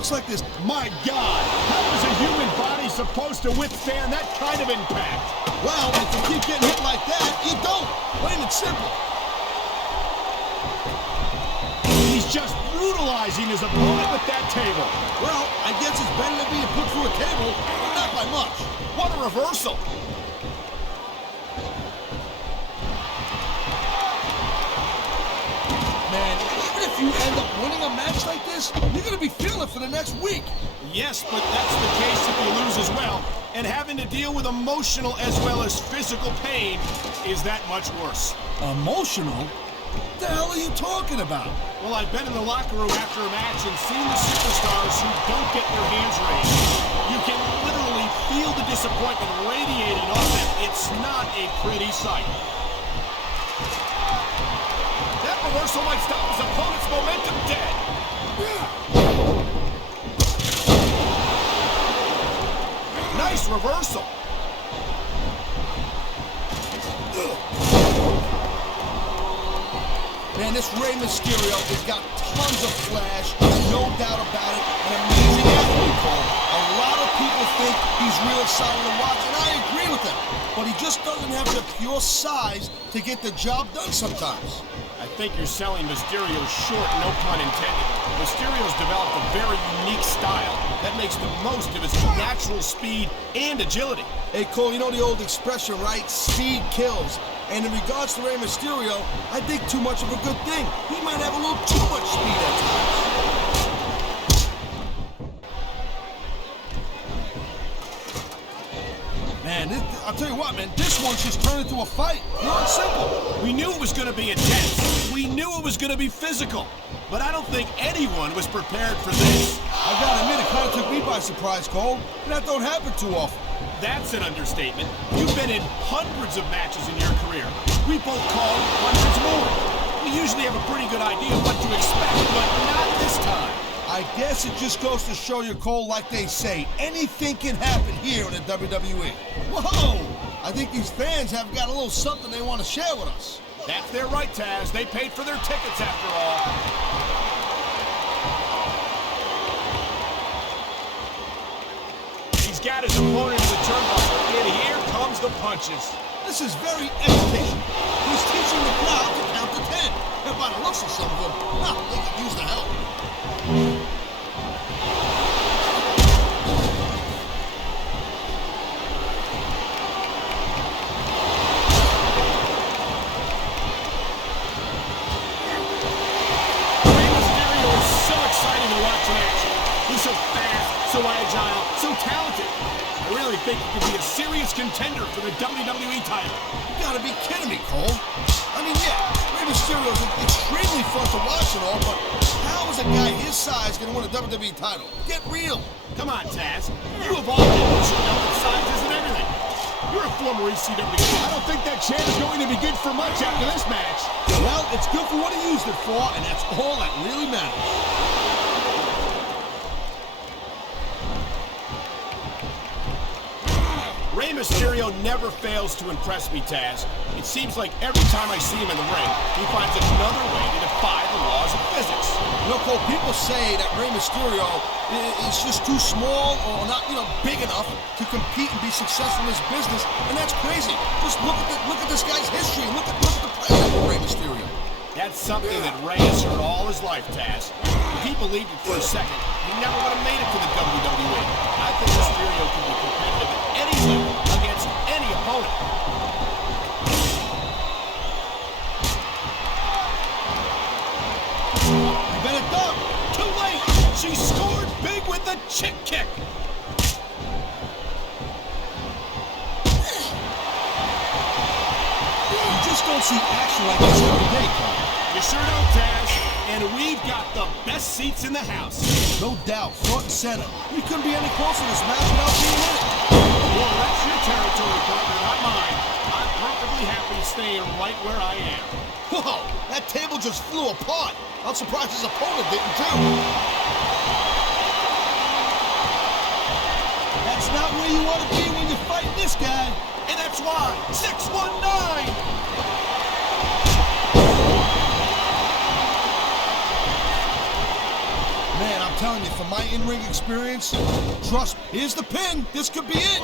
Looks like this. My God, how is a human body supposed to withstand that kind of impact? Well, if you keep getting hit like that, you don't. Plain and simple. He's just brutalizing his opponent with that table. Well, I guess it's better than being put through a table, but not by much. What a reversal. Man, even if you end up winning a match like this, you're going to be feeling it for the next week. Yes, but that's the case if you lose as well. And having to deal with emotional as well as physical pain is that much worse. Emotional? What the hell are you talking about? Well, I've been in the locker room after a match and seen the superstars who don't get their hands raised. You can literally feel the disappointment radiating off them. It's not a pretty sight. That reversal might stop his opponent's momentum dead. Nice reversal. Man, this Rey Mysterio has got tons of flash, no doubt about it. An amazing athlete, Cole. A lot of people think he's real exciting to watch, and I agree with them. But he just doesn't have the pure size to get the job done sometimes. I think you're selling Mysterio short, no pun intended. Mysterio's developed a very unique style that makes the most of his natural speed and agility. Hey, Cole, you know the old expression, right? Speed kills. And in regards to Rey Mysterio, I think too much of a good thing. He might have a little too much speed at times. Man, I'll tell you what, man, this one's just turned into a fight. Pure and simple. We knew it was going to be intense. We knew it was going to be physical. But I don't think anyone was prepared for this. I gotta admit, it kind of took me by surprise, Cole. That don't happen too often. That's an understatement. You've been in hundreds of matches in your career. We both called hundreds more. We usually have a pretty good idea of what to expect, but not this time. I guess it just goes to show you, Cole, like they say, anything can happen here in the WWE. Whoa! I think these fans have got a little something they want to share with us. That's their right, Taz. They paid for their tickets after all. He's got his opponent in the turnbuckle, and here comes the punches. This is very educational. He's teaching the crowd to count to 10. And by the looks of some of them, they could use the help. Rey Mysterio is so exciting to watch in action. He's so fast, so agile, so talented. I really think he could be a serious contender for the WWE title. You gotta be kidding me, Cole. I mean, yeah, Rey Mysterio's extremely fun to watch and all, but how is a guy his size gonna win a WWE title? Get real. Come on, Taz. You evolved into should know that sizes and everything. You're a former ECW. I don't think that chant is going to be good for much after this match. Well, it's good for what he used it for, and that's all that really matters. Rey Mysterio never fails to impress me, Taz. It seems like every time I see him in the ring, he finds another way to defy the laws of physics. You know, Cole, people say that Rey Mysterio is just too small or not, big enough to compete and be successful in this business, and that's crazy. Just look at this guy's history and look at the present of Rey Mysterio. That's something that Rey has heard all his life, Taz. If he believed it for a second, he never would have made it to the WWE. I think Mysterio can be competitive at any level against any opponent. You better duck. Too late! She scored big with the chick kick. You just don't see action like this every day, Cole. You sure don't, Taz. And we've got the best seats in the house. No doubt, front and center. We couldn't be any closer to this match without being in it. Well, that's your territory, partner, not mine. I'm perfectly happy staying right where I am. Whoa, that table just flew apart. I'm surprised his opponent didn't too. That's not where you want to be when you're fighting this guy. And that's why 619. Man, I'm telling you, from my in-ring experience, trust me, here's the pin. This could be it.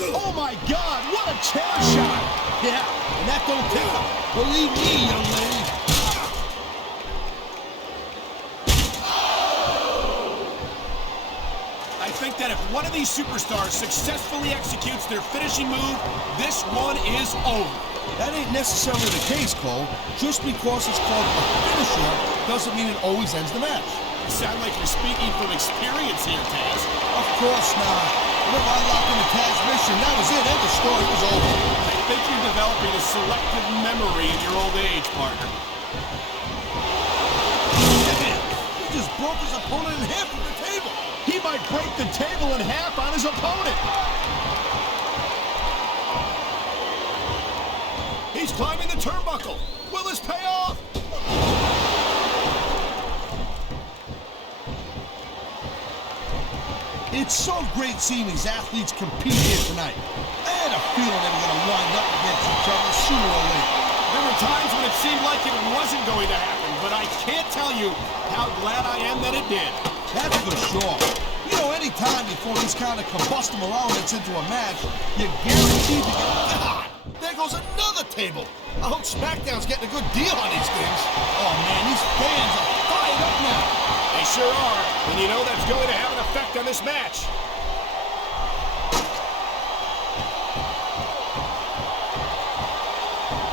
Oh my God, what a chair shot! Yeah, and that don't tickle. Believe me, young lady. I think that if one of these superstars successfully executes their finishing move, this one is over. That ain't necessarily the case, Cole. Just because it's called a finisher doesn't mean it always ends the match. You sound like you're speaking from experience here, Taz. Of course not. Whenever I locked into Taz's mission, that was it. End of story. It was over. I think you're developing a selective memory in your old age, partner. Damn! He just broke his opponent in half with the table. He might break the table in half on his opponent. He's climbing the turnbuckle. Will this pay off? It's so great seeing these athletes compete here tonight. I had a feeling they were going to wind up against each other sooner or later. There were times when it seemed like it wasn't going to happen, but I can't tell you how glad I am that it did. That's for sure. You know, any time before these kind of combustible elements into a match, you're guaranteed to get... God! There goes another table. I hope SmackDown's getting a good deal on these things. Oh, man, these fans are fired up now. They sure are, and you know that's going to have an effect on this match.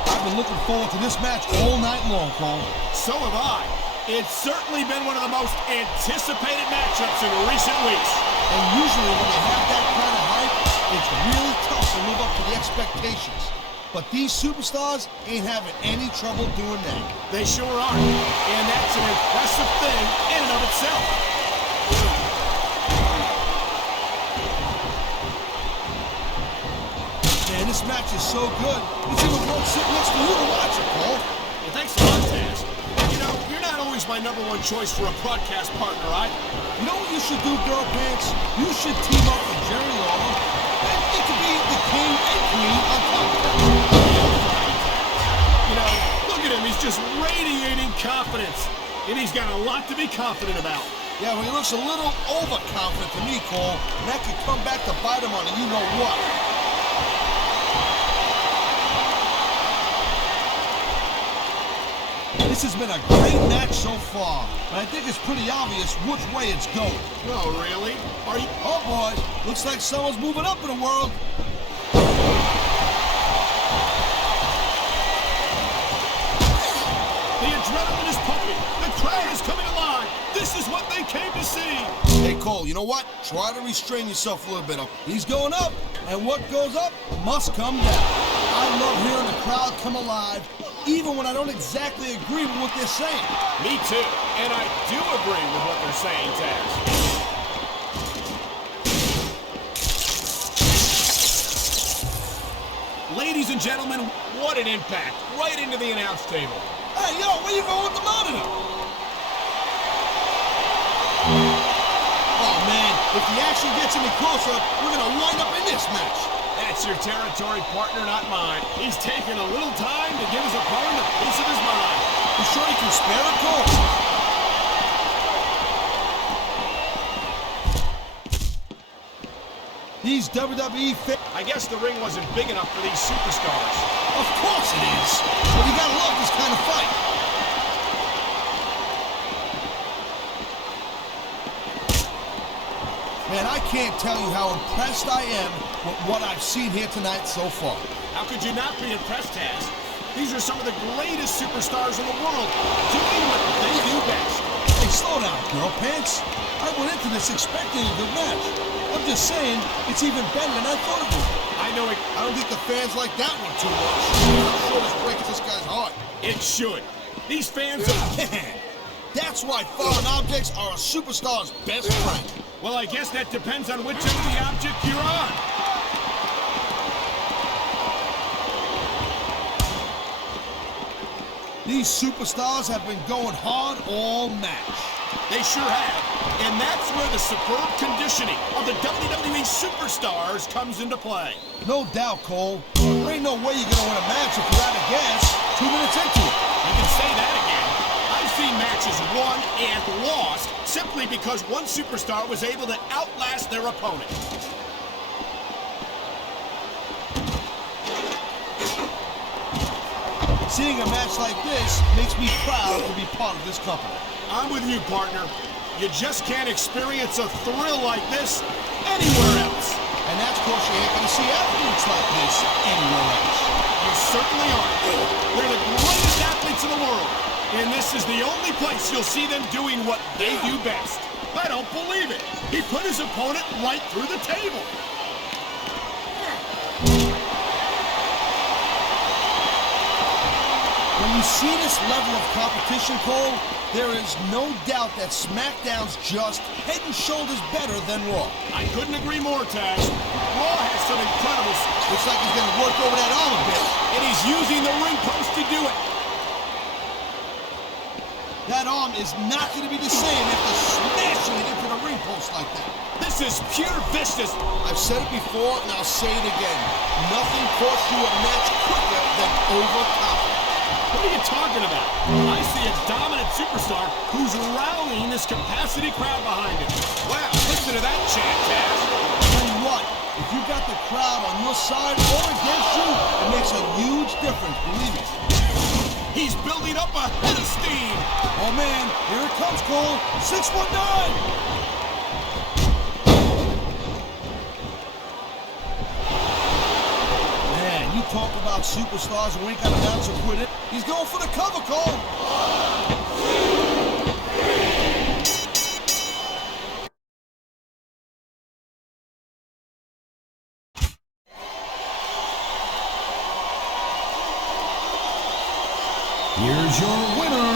I've been looking forward to this match all night long, Cole. So have I. It's certainly been one of the most anticipated matchups in recent weeks. And usually when you have that kind of hype, it's really tough to live up to the expectations. But these superstars ain't having any trouble doing that. They sure aren't. And that's an impressive thing in and of itself. Man, this match is so good. It's even worth sitting next to you to watch it, Cole. Well, thanks a lot, Taz. You know, you're not always my #1 choice for a broadcast partner, either. You know what you should do, Girl Pants? You should team up with Jerry Lawler, and it could be the king and queen of commentary. You know, look at him. He's just radiating confidence. And he's got a lot to be confident about. Yeah, well, he looks a little overconfident to me, Cole, and that could come back to bite him on a you-know-what. This has been a great match so far, but I think it's pretty obvious which way it's going. Oh, really? Are you... Oh, boy. Looks like someone's moving up in the world. The adrenaline is pumping. The crowd is coming alive. This is what they came to see. Hey, Cole, you know what? Try to restrain yourself a little bit. He's going up, and what goes up must come down. I love hearing the crowd come alive, even when I don't exactly agree with what they're saying. Me too. And I do agree with what they're saying, Taz. Ladies and gentlemen, what an impact. Right into the announce table. Hey, yo, where you going with the monitor? Oh, man, if the action gets any closer, we're going to wind up in this match. That's your territory, partner, not mine. He's taking a little time to give his opponent a piece of his mind. You sure you can spare it, Cole? These WWE fans... I guess the ring wasn't big enough for these superstars. Of course it is. But you gotta love this kind of fight. Man, I can't tell you how impressed I am with what I've seen here tonight so far. How could you not be impressed, Taz? These are some of the greatest superstars in the world, doing what they do best. Hey, slow down, Girl Pants. I went into this expecting a good match. I'm just saying, it's even better than I thought it would be. I know it. I don't think the fans like that one too much. I'm sure this breaks this guy's heart. It should. These fans are... Man, that's why foreign objects are a superstar's best friend. Well, I guess that depends on which end of the object you're on. These superstars have been going hard all match. They sure have. And that's where the superb conditioning of the WWE Superstars comes into play. No doubt, Cole. There ain't no way you're gonna win a match if you're out of gas 2 minutes into it. won and lost simply because one superstar was able to outlast their opponent. Seeing a match like this makes me proud to be part of this company. I'm with you, partner. You just can't experience a thrill like this anywhere else. And that's because you ain't gonna see athletes like this anywhere else. You certainly aren't. They're the greatest athletes in the world. And this is the only place you'll see them doing what they do best. I don't believe it. He put his opponent right through the table. When you see this level of competition, Cole, there is no doubt that SmackDown's just head and shoulders better than Raw. I couldn't agree more, Taz. Raw has some incredible... Looks like he's going to work over that arm a bit. And he's using the ring post to do it. That arm is not going to be the same after smashing it into the ring post like that. This is pure vicious. I've said it before, and I'll say it again. Nothing costs you a match quicker than overconfidence. What are you talking about? I see a dominant superstar who's rallying this capacity crowd behind him. Wow, listen to that chant, Taz. Tell you what, if you got the crowd on your side or against you, it makes a huge difference, believe me. He's building up a head of steam. Oh man, here it comes, Cole. 619. You talk about superstars who ain't got an ounce of quit it. He's going for the cover, Cole. Here's your winner,